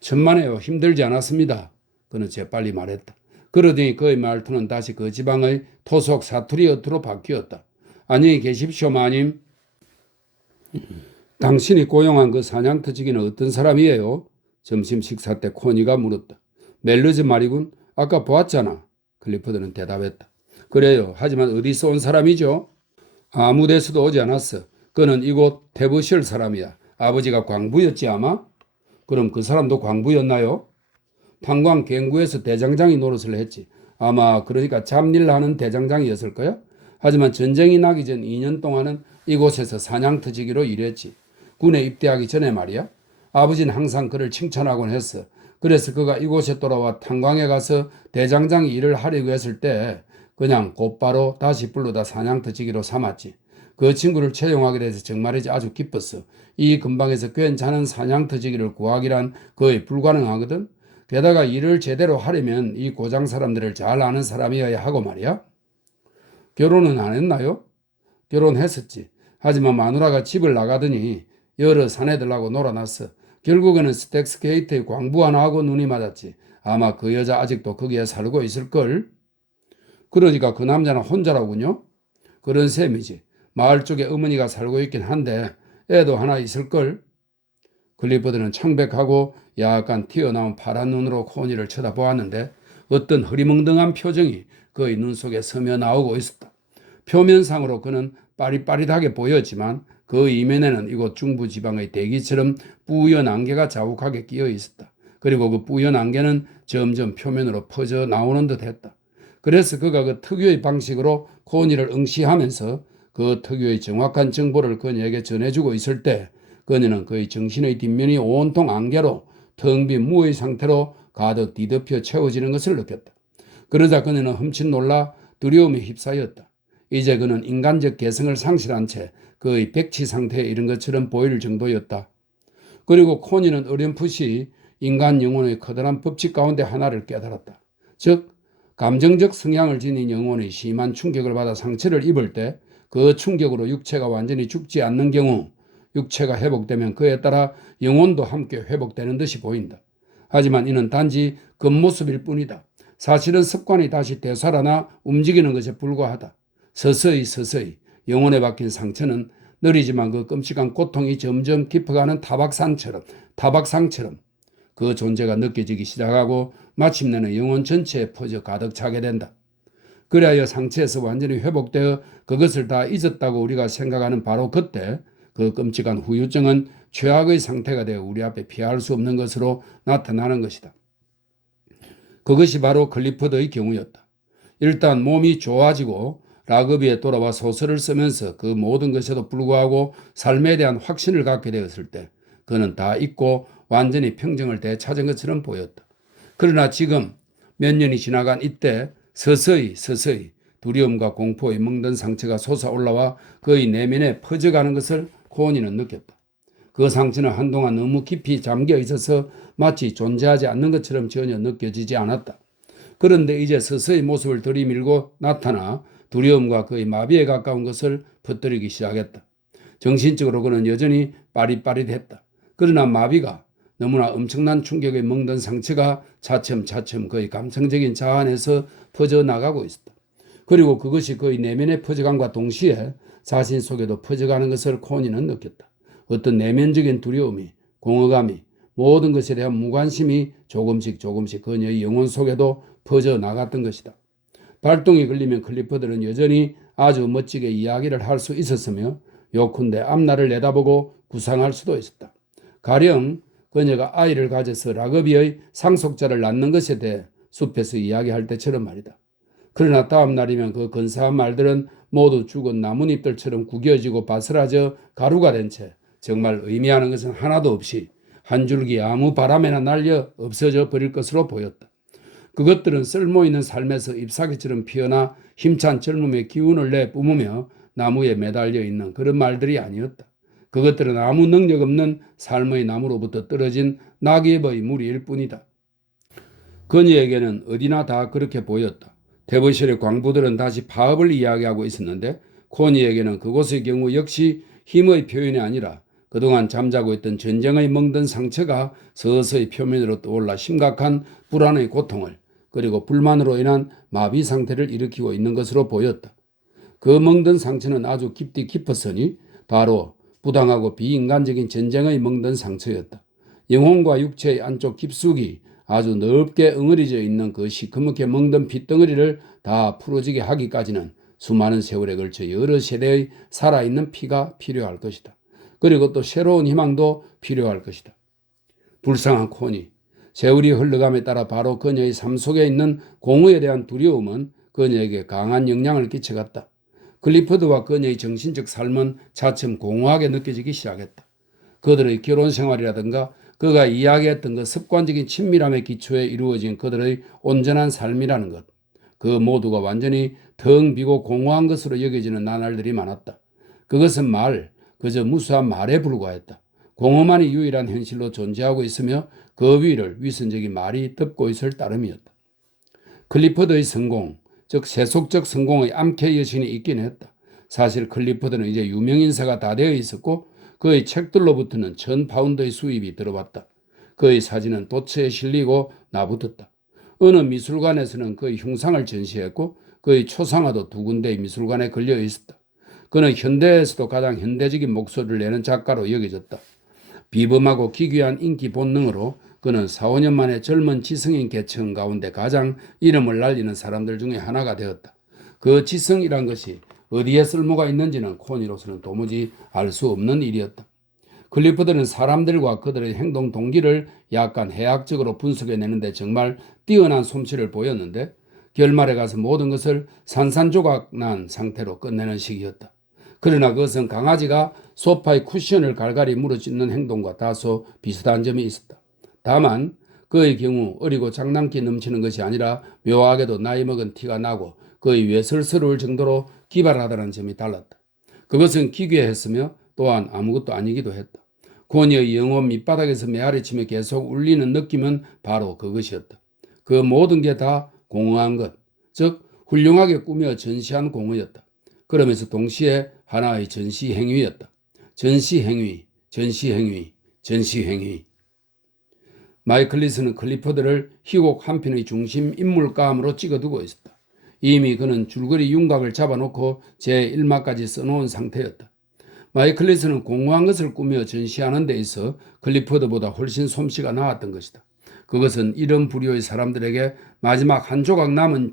천만에요. 힘들지 않았습니다. 그는 재빨리 말했다. 그러더니 그의 말투는 다시 그 지방의 토속 사투리 어투로 바뀌었다. 안녕히 계십시오, 마님. 당신이 고용한 그 사냥터지기는 어떤 사람이에요? 점심 식사 때 코니가 물었다. 멜르즈 말이군. 아까 보았잖아. 클리포드는 대답했다. 그래요. 하지만 어디서 온 사람이죠? 아무 데서도 오지 않았어. 그는 이곳 테브실 사람이야. 아버지가 광부였지 아마? 그럼 그 사람도 광부였나요? 탄광 갱구에서 대장장이 노릇을 했지. 아마 그러니까 잡일 하는 대장장이었을 거야. 하지만 전쟁이 나기 전 2년 동안은 이곳에서 사냥터지기로 일했지. 군에 입대하기 전에 말이야. 아버지는 항상 그를 칭찬하곤 했어. 그래서 그가 이곳에 돌아와 탄광에 가서 대장장이 일을 하려고 했을 때 그냥 곧바로 다시 불러다 사냥터지기로 삼았지. 그 친구를 채용하게 돼서 정말이지 아주 기뻤어. 이 근방에서 괜찮은 사냥터지기를 구하기란 거의 불가능하거든. 게다가 일을 제대로 하려면 이 고장 사람들을 잘 아는 사람이어야 하고 말이야. 결혼은 안 했나요? 결혼했었지. 하지만 마누라가 집을 나가더니 여러 사내들하고 놀아놨어. 결국에는 스택스게이트의 광부 하나하고 눈이 맞았지. 아마 그 여자 아직도 거기에 살고 있을걸. 그러니까 그 남자는 혼자라군요. 그런 셈이지. 마을 쪽에 어머니가 살고 있긴 한데 애도 하나 있을걸. 클리포드는 창백하고 약간 튀어나온 파란 눈으로 코니를 쳐다보았는데 어떤 흐리멍덩한 표정이 그의 눈 속에 스며 나오고 있었다. 표면상으로 그는 빠릿빠릿하게 보였지만 그 이면에는 이곳 중부지방의 대기처럼 뿌연 안개가 자욱하게 끼어 있었다. 그리고 그 뿌연 안개는 점점 표면으로 퍼져 나오는 듯했다. 그래서 그가 그 특유의 방식으로 코니를 응시하면서 그 특유의 정확한 정보를 그녀에게 전해주고 있을 때 그녀는 그의 정신의 뒷면이 온통 안개로 텅 빈 무의 상태로 가득 뒤덮여 채워지는 것을 느꼈다. 그러자 그녀는 흠칫 놀라 두려움에 휩싸였다. 이제 그는 인간적 개성을 상실한 채 그의 백치 상태에 이른 것처럼 보일 정도였다. 그리고 코니는 어렴풋이 인간 영혼의 커다란 법칙 가운데 하나를 깨달았다. 즉 감정적 성향을 지닌 영혼이 심한 충격을 받아 상처를 입을 때 그 충격으로 육체가 완전히 죽지 않는 경우 육체가 회복되면 그에 따라 영혼도 함께 회복되는 듯이 보인다. 하지만 이는 단지 겉모습일 뿐이다. 사실은 습관이 다시 되살아나 움직이는 것에 불과하다. 서서히 영혼에 박힌 상처는 느리지만 그 끔찍한 고통이 점점 깊어가는 타박상처럼 그 존재가 느껴지기 시작하고 마침내는 영혼 전체에 퍼져 가득 차게 된다. 그래야 상처에서 완전히 회복되어 그것을 다 잊었다고 우리가 생각하는 바로 그때 그 끔찍한 후유증은 최악의 상태가 되어 우리 앞에 피할 수 없는 것으로 나타나는 것이다. 그것이 바로 클리포드의 경우였다. 일단 몸이 좋아지고 라그비에 돌아와 소설을 쓰면서 그 모든 것에도 불구하고 삶에 대한 확신을 갖게 되었을 때 그는 다 잊고 완전히 평정을 되찾은 것처럼 보였다. 그러나 지금 몇 년이 지나간 이때 서서히 두려움과 공포에 멍든 상처가 솟아올라와 그의 내면에 퍼져가는 것을 코니는 느꼈다. 그 상처는 한동안 너무 깊이 잠겨 있어서 마치 존재하지 않는 것처럼 전혀 느껴지지 않았다. 그런데 이제 서서히 모습을 들이밀고 나타나 두려움과 그의 마비에 가까운 것을 퍼뜨리기 시작했다. 정신적으로 그는 여전히 빠릿빠릿했다. 그러나 마비가 너무나 엄청난 충격에 멍든 상처가 차츰 그의 감성적인 자아에서 퍼져나가고 있었다. 그리고 그것이 그의 내면에 퍼져간과 동시에 자신 속에도 퍼져가는 것을 코니는 느꼈다. 어떤 내면적인 두려움이, 공허감이, 모든 것에 대한 무관심이 조금씩 그녀의 영혼 속에도 퍼져나갔던 것이다. 발동이 걸리면 클리포드는 여전히 아주 멋지게 이야기를 할 수 있었으며 요컨대 앞날을 내다보고 구상할 수도 있었다. 가령 그녀가 아이를 가져서 라그비의 상속자를 낳는 것에 대해 숲에서 이야기할 때처럼 말이다. 그러나 다음 날이면 그 근사한 말들은 모두 죽은 나뭇잎들처럼 구겨지고 바스라져 가루가 된 채 정말 의미하는 것은 하나도 없이 한 줄기 아무 바람에나 날려 없어져 버릴 것으로 보였다. 그것들은 쓸모있는 삶에서 잎사귀처럼 피어나 힘찬 젊음의 기운을 내뿜으며 나무에 매달려 있는 그런 말들이 아니었다. 그것들은 아무 능력 없는 삶의 나무로부터 떨어진 낙엽의 무리일 뿐이다. 그녀에게는 어디나 다 그렇게 보였다. 대부실의 광부들은 다시 파업을 이야기하고 있었는데 코니에게는 그곳의 경우 역시 힘의 표현이 아니라 그동안 잠자고 있던 전쟁의 멍든 상처가 서서히 표면으로 떠올라 심각한 불안의 고통을 그리고 불만으로 인한 마비 상태를 일으키고 있는 것으로 보였다. 그 멍든 상처는 아주 깊디 깊었으니 바로 부당하고 비인간적인 전쟁의 멍든 상처였다. 영혼과 육체의 안쪽 깊숙이 아주 넓게 응어리져 있는 그 시커멓게 멍든 핏덩어리를 다 풀어지게 하기까지는 수많은 세월에 걸쳐 여러 세대의 살아있는 피가 필요할 것이다. 그리고 또 새로운 희망도 필요할 것이다. 불쌍한 코니, 세월이 흘러감에 따라 바로 그녀의 삶 속에 있는 공허에 대한 두려움은 그녀에게 강한 영향을 끼쳐갔다. 클리퍼드와 그녀의 정신적 삶은 차츰 공허하게 느껴지기 시작했다. 그들의 결혼 생활이라든가 그가 이야기했던 그 습관적인 친밀함의 기초에 이루어진 그들의 온전한 삶이라는 것, 그 모두가 완전히 텅 비고 공허한 것으로 여겨지는 나날들이 많았다. 그것은 그저 무수한 말에 불과했다. 공허만이 유일한 현실로 존재하고 있으며 그 위를 위선적인 말이 덮고 있을 따름이었다. 클리퍼드의 성공, 즉 세속적 성공의 암캐 여신이 있긴 했다. 사실 클리퍼드는 이제 유명인사가 다 되어 있었고 그의 책들로부터는 1000파운드의 수입이 들어왔다. 그의 사진은 도처에 실리고 나붙었다. 어느 미술관에서는 그의 흉상을 전시했고 그의 초상화도 2군데의 미술관에 걸려 있었다. 그는 현대에서도 가장 현대적인 목소리를 내는 작가로 여겨졌다. 비범하고 기괴한 인기 본능으로 그는 4, 5년 만에 젊은 지성인 계층 가운데 가장 이름을 날리는 사람들 중에 하나가 되었다. 그 지성이란 것이 어디에 쓸모가 있는지는 코니로서는 도무지 알 수 없는 일이었다. 클리퍼드는 사람들과 그들의 행동 동기를 약간 해학적으로 분석해내는데 정말 뛰어난 솜씨를 보였는데 결말에 가서 모든 것을 산산조각 난 상태로 끝내는 시기였다. 그러나 그것은 강아지가 소파의 쿠션을 갈갈이 물어찢는 행동과 다소 비슷한 점이 있었다. 다만 그의 경우 어리고 장난기 넘치는 것이 아니라 묘하게도 나이 먹은 티가 나고 그의 외설스러울 정도로 기발하다는 점이 달랐다. 그것은 기괴했으며 또한 아무것도 아니기도 했다. 코니의 영혼 밑바닥에서 메아리치며 계속 울리는 느낌은 바로 그것이었다. 그 모든 게 다 공허한 것, 즉 훌륭하게 꾸며 전시한 공허였다. 그러면서 동시에 하나의 전시 행위였다. 전시 행위, 전시 행위, 전시 행위. 마이클리스는 클리퍼드를 희곡 한 편의 중심 인물감으로 찍어두고 있었다. 이미 그는 줄거리 윤곽을 잡아놓고 제1막까지 써놓은 상태였다. 마이클리스는 공허한 것을 꾸며 전시하는 데 있어 클리퍼드보다 훨씬 솜씨가 나았던 것이다. 그것은 이런 부류의 사람들에게 마지막 한 조각 남은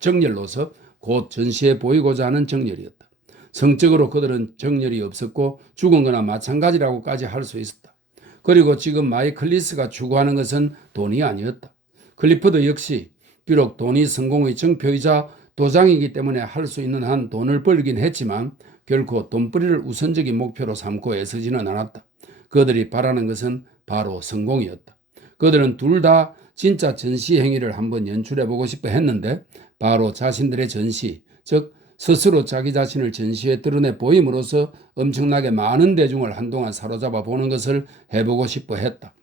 정열로서 곧 전시해 보이고자 하는 정열이었다. 성적으로 그들은 정열이 없었고 죽은 거나 마찬가지라고까지 할 수 있었다. 그리고 지금 마이클리스가 추구하는 것은 돈이 아니었다. 클리퍼드 역시 비록 돈이 성공의 정표이자 도장이기 때문에 할 수 있는 한 돈을 벌긴 했지만 결코 돈벌이를 우선적인 목표로 삼고 애쓰지는 않았다. 그들이 바라는 것은 바로 성공이었다. 그들은 둘 다 진짜 전시 행위를 한번 연출해보고 싶어 했는데 바로 자신들의 전시, 즉 스스로 자기 자신을 전시에 드러내 보임으로써 엄청나게 많은 대중을 한동안 사로잡아 보는 것을 해보고 싶어 했다.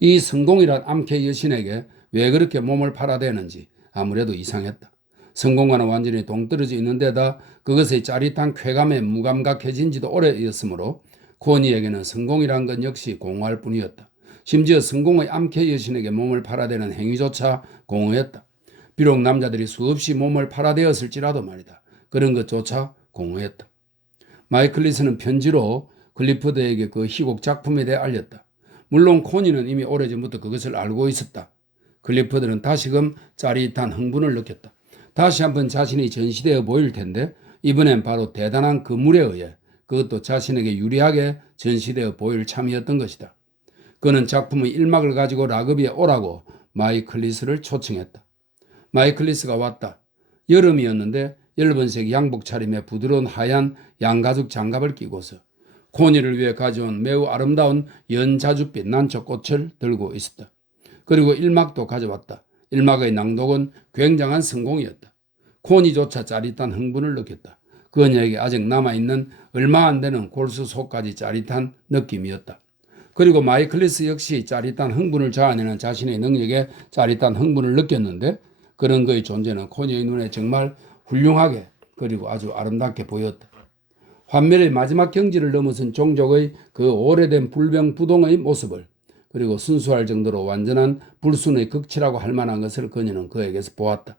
이 성공이란 암캐 여신에게 왜 그렇게 몸을 팔아대는지 아무래도 이상했다. 성공과는 완전히 동떨어져 있는 데다 그것의 짜릿한 쾌감에 무감각해진 지도 오래였으므로 코니에게는 성공이란 건 역시 공허할 뿐이었다. 심지어 성공의 암캐 여신에게 몸을 팔아대는 행위조차 공허했다. 비록 남자들이 수없이 몸을 팔아대었을지라도 말이다. 그런 것조차 공허했다. 마이클리스는 편지로 클리퍼드에게 그 희곡 작품에 대해 알렸다. 물론 코니는 이미 오래전부터 그것을 알고 있었다. 클리퍼드는 다시금 짜릿한 흥분을 느꼈다. 다시 한번 자신이 전시되어 보일 텐데 이번엔 바로 대단한 그물에 의해 그것도 자신에게 유리하게 전시되어 보일 참이었던 것이다. 그는 작품의 1막을 가지고 라그비에 오라고 마이클리스를 초청했다. 마이클리스가 왔다. 여름이었는데 엷은색 양복 차림에 부드러운 하얀 양가죽 장갑을 끼고서 코니를 위해 가져온 매우 아름다운 연자줏빛 난초꽃을 들고 있었다. 그리고 1막도 가져왔다. 1막의 낭독은 굉장한 성공이었다. 코니조차 짜릿한 흥분을 느꼈다. 그녀에게 아직 남아있는 얼마 안 되는 골수 속까지 짜릿한 느낌이었다. 그리고 마이클리스 역시 짜릿한 흥분을 자아내는 자신의 능력에 짜릿한 흥분을 느꼈는데 그런 그의 존재는 코니의 눈에 정말 훌륭하게 그리고 아주 아름답게 보였다. 환멸의 마지막 경지를 넘어선 종족의 그 오래된 불병부동의 모습을 그리고 순수할 정도로 완전한 불순의 극치라고 할 만한 것을 그녀는 그에게서 보았다.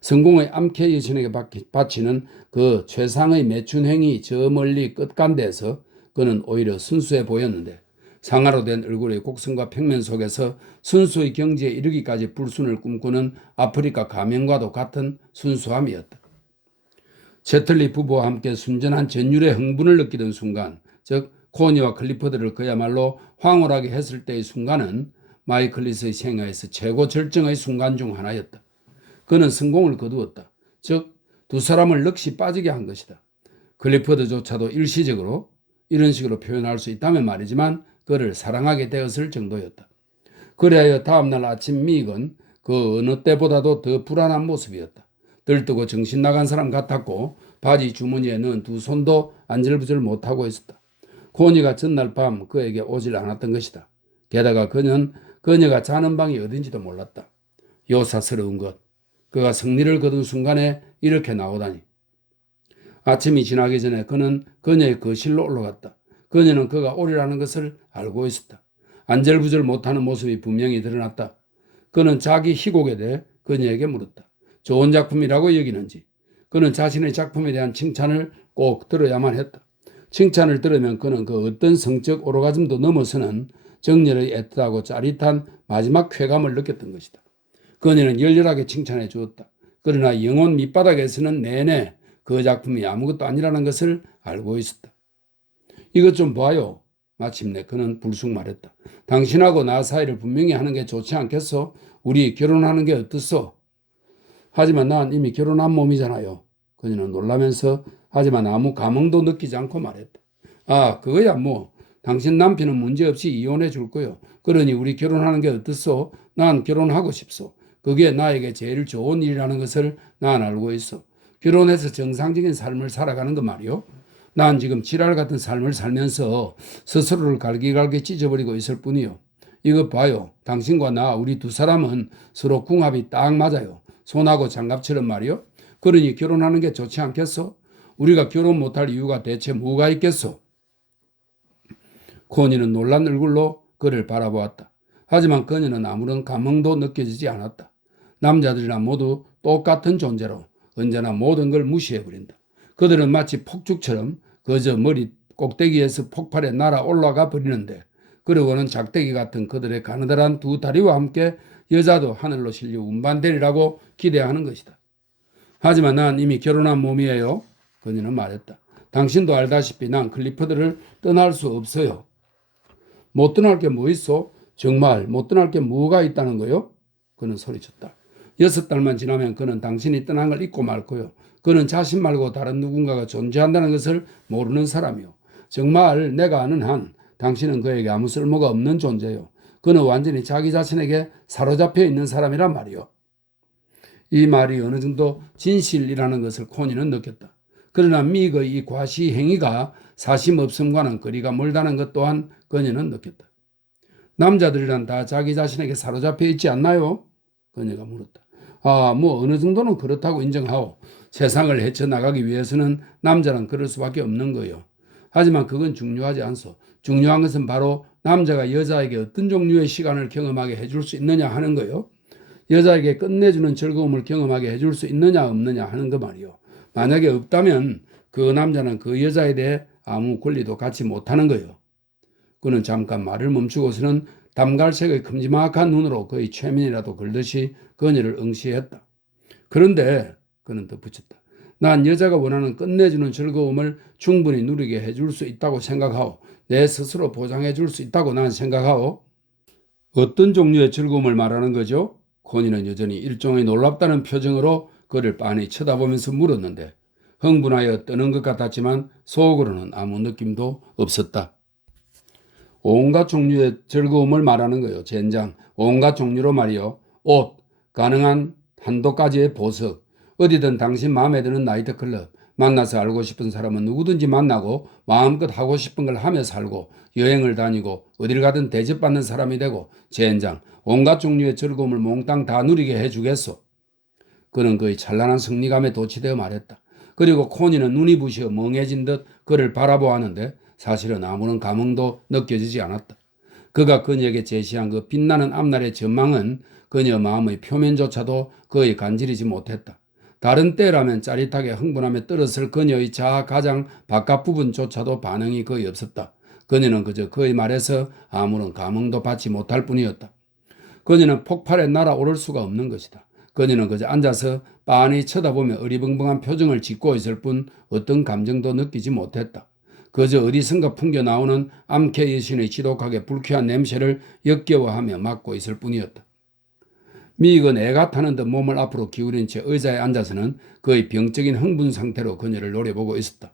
성공의 암캐 여신에게 바치는 그 최상의 매춘행이 저 멀리 끝간데에서 그는 오히려 순수해 보였는데 상아로 된 얼굴의 곡선과 평면 속에서 순수의 경지에 이르기까지 불순을 꿈꾸는 아프리카 가면과도 같은 순수함이었다. 채틀리 부부와 함께 순전한 전율의 흥분을 느끼던 순간, 즉 코니와 클리퍼드를 그야말로 황홀하게 했을 때의 순간은 마이클리스의 생애에서 최고 절정의 순간 중 하나였다. 그는 성공을 거두었다. 즉 두 사람을 넋이 빠지게 한 것이다. 클리퍼드조차도 일시적으로 이런 식으로 표현할 수 있다면 말이지만 그를 사랑하게 되었을 정도였다. 그리하여 다음날 아침 미익은 그 어느 때보다도 더 불안한 모습이었다. 들뜨고 정신 나간 사람 같았고 바지 주머니에 넣은 두 손도 안절부절 못하고 있었다. 코니가 전날 밤 그에게 오질 않았던 것이다. 게다가 그는 그녀가 자는 방이 어딘지도 몰랐다. 요사스러운 것. 그가 승리를 거둔 순간에 이렇게 나오다니. 아침이 지나기 전에 그는 그녀의 거실로 올라갔다. 그녀는 그가 오리라는 것을 알고 있었다. 안절부절 못하는 모습이 분명히 드러났다. 그는 자기 희곡에 대해 그녀에게 물었다. 좋은 작품이라고 여기는지. 그는 자신의 작품에 대한 칭찬을 꼭 들어야만 했다. 칭찬을 들으면 그는 그 어떤 성적 오르가즘도 넘어서는 정열의 애틋하고 짜릿한 마지막 쾌감을 느꼈던 것이다. 그녀는 열렬하게 칭찬해 주었다. 그러나 영혼 밑바닥에서는 내내 그 작품이 아무것도 아니라는 것을 알고 있었다. 이것 좀 봐요. 마침내 그는 불쑥 말했다. 당신하고 나 사이를 분명히 하는 게 좋지 않겠어? 우리 결혼하는 게 어떻소? 하지만 난 이미 결혼한 몸이잖아요. 그녀는 놀라면서 하지만 아무 감흥도 느끼지 않고 말했다. 아, 그거야 뭐. 당신 남편은 문제없이 이혼해 줄 거요. 그러니 우리 결혼하는 게 어떻소? 난 결혼하고 싶소. 그게 나에게 제일 좋은 일이라는 것을 난 알고 있어. 결혼해서 정상적인 삶을 살아가는 거 말이요. 난 지금 지랄 같은 삶을 살면서 스스로를 갈기갈기 찢어버리고 있을 뿐이요. 이것 봐요. 당신과 나 우리 두 사람은 서로 궁합이 딱 맞아요. 손하고 장갑처럼 말이요. 그러니 결혼하는 게 좋지 않겠어? 우리가 결혼 못할 이유가 대체 뭐가 있겠소? 코니는 놀란 얼굴로 그를 바라보았다. 하지만 그녀는 아무런 감흥도 느껴지지 않았다. 남자들이란 모두 똑같은 존재로 언제나 모든 걸 무시해버린다. 그들은 마치 폭죽처럼 그저 머리 꼭대기에서 폭발해 날아 올라가 버리는데 그러고는 작대기 같은 그들의 가느다란 두 다리와 함께 여자도 하늘로 실려 운반되리라고 기대하는 것이다. 하지만 난 이미 결혼한 몸이에요. 그녀는 말했다. 당신도 알다시피 난 클리퍼드를 떠날 수 없어요. 못 떠날 게 뭐 있어? 정말 못 떠날 게 뭐가 있다는 거요? 그는 소리쳤다. 6달만 지나면 그는 당신이 떠난 걸 잊고 말 거요. 그는 자신 말고 다른 누군가가 존재한다는 것을 모르는 사람이요. 정말 내가 아는 한 당신은 그에게 아무 쓸모가 없는 존재요. 그는 완전히 자기 자신에게 사로잡혀 있는 사람이란 말이요. 이 말이 어느 정도 진실이라는 것을 코니는 느꼈다. 그러나 미익의 이 과시 행위가 사심 없음과는 거리가 멀다는 것 또한 그녀는 느꼈다. 남자들이란 다 자기 자신에게 사로잡혀 있지 않나요? 그녀가 물었다. 아, 뭐 어느 정도는 그렇다고 인정하오. 세상을 헤쳐나가기 위해서는 남자는 그럴 수밖에 없는 거요. 하지만 그건 중요하지 않소. 중요한 것은 바로 남자가 여자에게 어떤 종류의 시간을 경험하게 해줄 수 있느냐 하는 거요. 여자에게 끝내주는 즐거움을 경험하게 해줄 수 있느냐 없느냐 하는 거 말이요. 만약에 없다면 그 남자는 그 여자에 대해 아무 권리도 갖지 못하는 거요. 그는 잠깐 말을 멈추고서는 담갈색의 큼지막한 눈으로 거의 최면이라도 걸듯이 그녀를 응시했다. 그런데 그는 덧붙였다. 난 여자가 원하는 끝내주는 즐거움을 충분히 누리게 해줄 수 있다고 생각하오. 내 스스로 보장해 줄 수 있다고 난 생각하오. 어떤 종류의 즐거움을 말하는 거죠? 코니는 여전히 일종의 놀랍다는 표정으로 그를 빤히 쳐다보면서 물었는데 흥분하여 떠는 것 같았지만 속으로는 아무 느낌도 없었다. 온갖 종류의 즐거움을 말하는 거요. 젠장. 온갖 종류로 말이요. 옷, 가능한 한도까지의 보석, 어디든 당신 마음에 드는 나이트클럽, 만나서 알고 싶은 사람은 누구든지 만나고 마음껏 하고 싶은 걸 하며 살고 여행을 다니고 어딜 가든 대접받는 사람이 되고 젠장 온갖 종류의 즐거움을 몽땅 다 누리게 해주겠소. 그는 그의 찬란한 승리감에 도취되어 말했다. 그리고 코니는 눈이 부시어 멍해진 듯 그를 바라보았는데 사실은 아무런 감흥도 느껴지지 않았다. 그가 그녀에게 제시한 그 빛나는 앞날의 전망은 그녀 마음의 표면조차도 거의 간지리지 못했다. 다른 때라면 짜릿하게 흥분하며 떨었을 그녀의 자아 가장 바깥 부분조차도 반응이 거의 없었다. 그녀는 그저 그의 말에서 아무런 감흥도 받지 못할 뿐이었다. 그녀는 폭발에 날아오를 수가 없는 것이다. 그녀는 그저 앉아서 빤히 쳐다보며 어리벙벙한 표정을 짓고 있을 뿐 어떤 감정도 느끼지 못했다. 그저 어디선가 풍겨나오는 암캐 여신의 지독하게 불쾌한 냄새를 역겨워하며 맡고 있을 뿐이었다. 미익은 애가 타는 듯 몸을 앞으로 기울인 채 의자에 앉아서는 그의 병적인 흥분 상태로 그녀를 노려보고 있었다.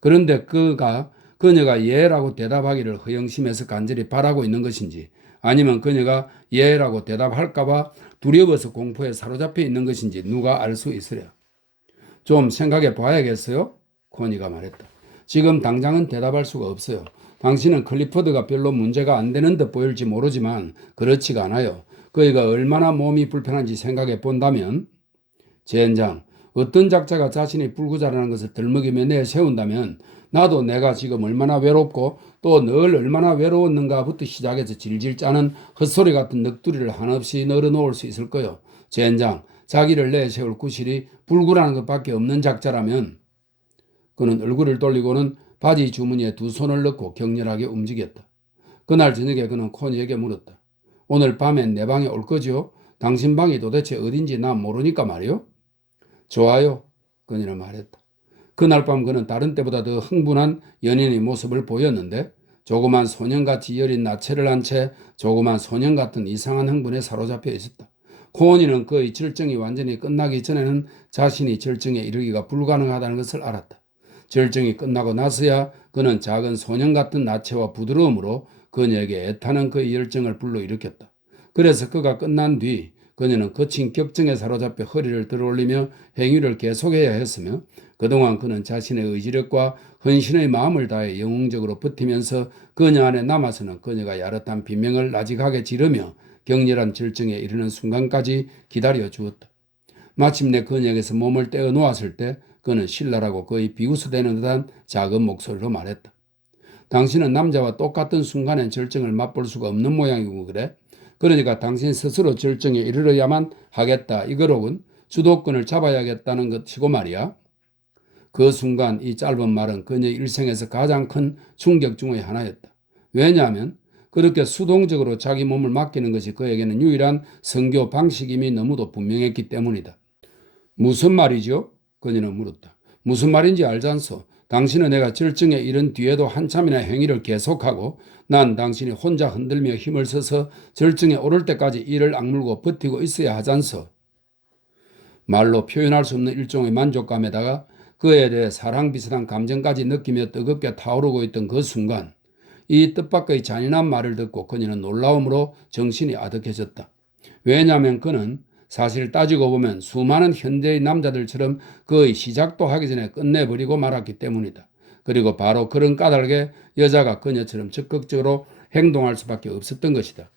그런데 그녀가 예라고 대답하기를 허영심에서 간절히 바라고 있는 것인지 아니면 그녀가 예라고 대답할까봐 두려워서 공포에 사로잡혀 있는 것인지 누가 알 수 있으랴. 좀 생각해 봐야겠어요? 코니가 말했다. 지금 당장은 대답할 수가 없어요. 당신은 클리퍼드가 별로 문제가 안 되는 듯 보일지 모르지만 그렇지가 않아요. 그이가 얼마나 몸이 불편한지 생각해 본다면 젠장 어떤 작자가 자신이 불구자라는 것을 들먹이며 내세운다면 나도 내가 지금 얼마나 외롭고 또 늘 얼마나 외로웠는가부터 시작해서 질질 짜는 헛소리 같은 넋두리를 한없이 널어놓을 수 있을 거요. 젠장 자기를 내세울 구실이 불구라는 것밖에 없는 작자라면 그는 얼굴을 돌리고는 바지 주머니에 두 손을 넣고 격렬하게 움직였다. 그날 저녁에 그는 코니에게 물었다. 오늘 밤엔 내 방에 올 거죠? 당신 방이 도대체 어딘지 난 모르니까 말이요. 좋아요. 그녀는 말했다. 그날 밤 그는 다른 때보다 더 흥분한 연인의 모습을 보였는데 조그만 소년같이 여린 나체를 한 채 조그만 소년 같은 이상한 흥분에 사로잡혀 있었다. 코니는 그의 절정이 완전히 끝나기 전에는 자신이 절정에 이르기가 불가능하다는 것을 알았다. 절정이 끝나고 나서야 그는 작은 소년 같은 나체와 부드러움으로 그녀에게 애타는 그의 열정을 불러일으켰다. 그래서 그가 끝난 뒤 그녀는 거친 격정에 사로잡혀 허리를 들어올리며 행위를 계속해야 했으며 그동안 그는 자신의 의지력과 헌신의 마음을 다해 영웅적으로 버티면서 그녀 안에 남아서는 그녀가 야릇한 비명을 나직하게 지르며 격렬한 절정에 이르는 순간까지 기다려 주었다. 마침내 그녀에게서 몸을 떼어 놓았을 때 그는 신랄하고 거의 비웃어대는 듯한 작은 목소리로 말했다. 당신은 남자와 똑같은 순간엔 절정을 맛볼 수가 없는 모양이고 그래? 그러니까 당신 스스로 절정에 이르러야만 하겠다. 이거로군 주도권을 잡아야겠다는 것이고 말이야. 그 순간 이 짧은 말은 그녀의 일생에서 가장 큰 충격 중의 하나였다. 왜냐하면 그렇게 수동적으로 자기 몸을 맡기는 것이 그에게는 유일한 선교 방식임이 너무도 분명했기 때문이다. 무슨 말이죠? 그녀는 물었다. 무슨 말인지 알잖소. 당신은 내가 절정에 이른 뒤에도 한참이나 행위를 계속하고 난 당신이 혼자 흔들며 힘을 써서 절정에 오를 때까지 이를 악물고 버티고 있어야 하잖소. 말로 표현할 수 없는 일종의 만족감에다가 그에 대해 사랑 비슷한 감정까지 느끼며 뜨겁게 타오르고 있던 그 순간 이 뜻밖의 잔인한 말을 듣고 그녀는 놀라움으로 정신이 아득해졌다. 왜냐하면 그는 사실 따지고 보면 수많은 현대의 남자들처럼 그의 시작도 하기 전에 끝내버리고 말았기 때문이다. 그리고 바로 그런 까닭에 여자가 그녀처럼 적극적으로 행동할 수밖에 없었던 것이다.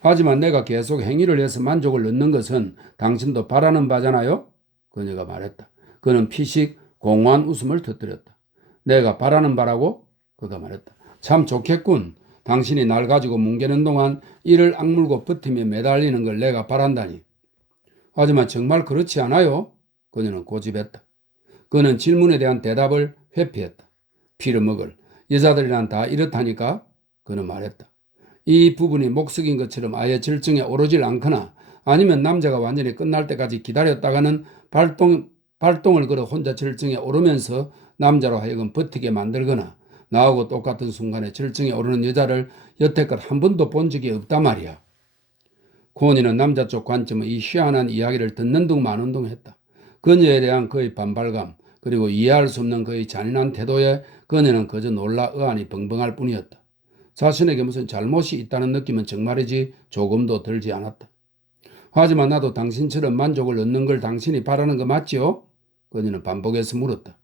하지만 내가 계속 행위를 해서 만족을 얻는 것은 당신도 바라는 바잖아요? 그녀가 말했다. 그는 피식 공허한 웃음을 터뜨렸다. 내가 바라는 바라고? 그가 말했다. 참 좋겠군. 당신이 날 가지고 뭉개는 동안 이를 악물고 버티며 매달리는 걸 내가 바란다니. 하지만 정말 그렇지 않아요? 그녀는 고집했다. 그는 질문에 대한 대답을 회피했다. 피를 여자들이란 다 이렇다니까? 그는 말했다. 이 부분이 목석인 것처럼 아예 절정에 오르질 않거나 아니면 남자가 완전히 끝날 때까지 기다렸다가는 발동을 걸어 혼자 절정에 오르면서 남자로 하여금 버티게 만들거나 나하고 똑같은 순간에 절정에 오르는 여자를 여태껏 한 번도 본 적이 없단 말이야. 코니는 남자 쪽 관점의 이 희한한 이야기를 듣는 둥 마는 둥 했다. 그녀에 대한 그의 반발감 그리고 이해할 수 없는 그의 잔인한 태도에 그녀는 그저 놀라 의안이 벙벙할 뿐이었다. 자신에게 무슨 잘못이 있다는 느낌은 정말이지 조금도 들지 않았다. 하지만 나도 당신처럼 만족을 얻는 걸 당신이 바라는 거 맞지요? 그녀는 반복해서 물었다.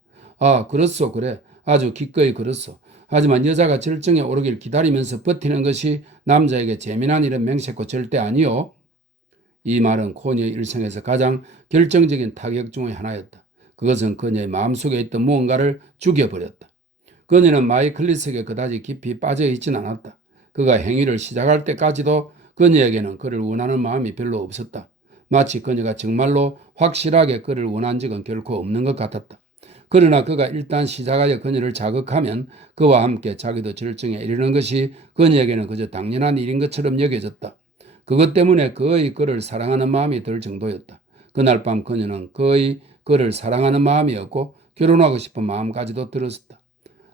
아, 그렇소, 그래. 아주 기꺼이 그렇소. 하지만 여자가 절정에 오르길 기다리면서 버티는 것이 남자에게 재미난 일은 맹세코 절대 아니요. 이 말은 코니의 일생에서 가장 결정적인 타격 중의 하나였다. 그것은 그녀의 마음속에 있던 무언가를 죽여버렸다. 그녀는 마이클리스에게 그다지 깊이 빠져 있진 않았다. 그가 행위를 시작할 때까지도 그녀에게는 그를 원하는 마음이 별로 없었다. 마치 그녀가 정말로 확실하게 그를 원한 적은 결코 없는 것 같았다. 그러나 그가 일단 시작하여 그녀를 자극하면 그와 함께 자기도 절정에 이르는 것이 그녀에게는 그저 당연한 일인 것처럼 여겨졌다. 그것 때문에 거의 그를 사랑하는 마음이 들 정도였다. 그날 밤 그녀는 거의 그를 사랑하는 마음이었고 결혼하고 싶은 마음까지도 들었었다.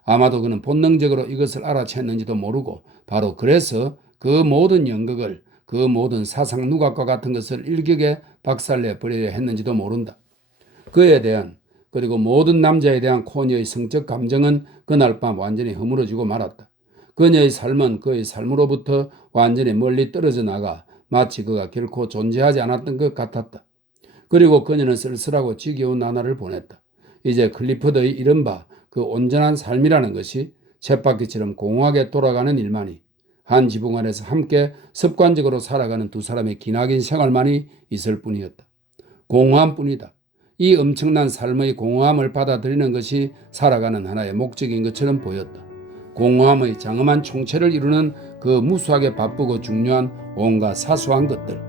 아마도 그는 본능적으로 이것을 알아챘는지도 모르고 바로 그래서 그 모든 연극을, 그 모든 사상 누각과 같은 것을 일격에 박살내 버려야 했는지도 모른다. 그에 대한, 그리고 모든 남자에 대한 코니의 성적 감정은 그날 밤 완전히 허물어지고 말았다. 그녀의 삶은 그의 삶으로부터 완전히 멀리 떨어져 나가 마치 그가 결코 존재하지 않았던 것 같았다. 그리고 그녀는 쓸쓸하고 지겨운 나날을 보냈다. 이제 클리포드의 이른바 그 온전한 삶이라는 것이 쳇바퀴처럼 공허하게 돌아가는 일만이, 한 지붕 아래서 함께 습관적으로 살아가는 두 사람의 기나긴 생활만이 있을 뿐이었다. 공허함 뿐이다. 이 엄청난 삶의 공허함을 받아들이는 것이 살아가는 하나의 목적인 것처럼 보였다. 공허함의 장엄한 총체를 이루는 그 무수하게 바쁘고 중요한 온갖 사소한 것들,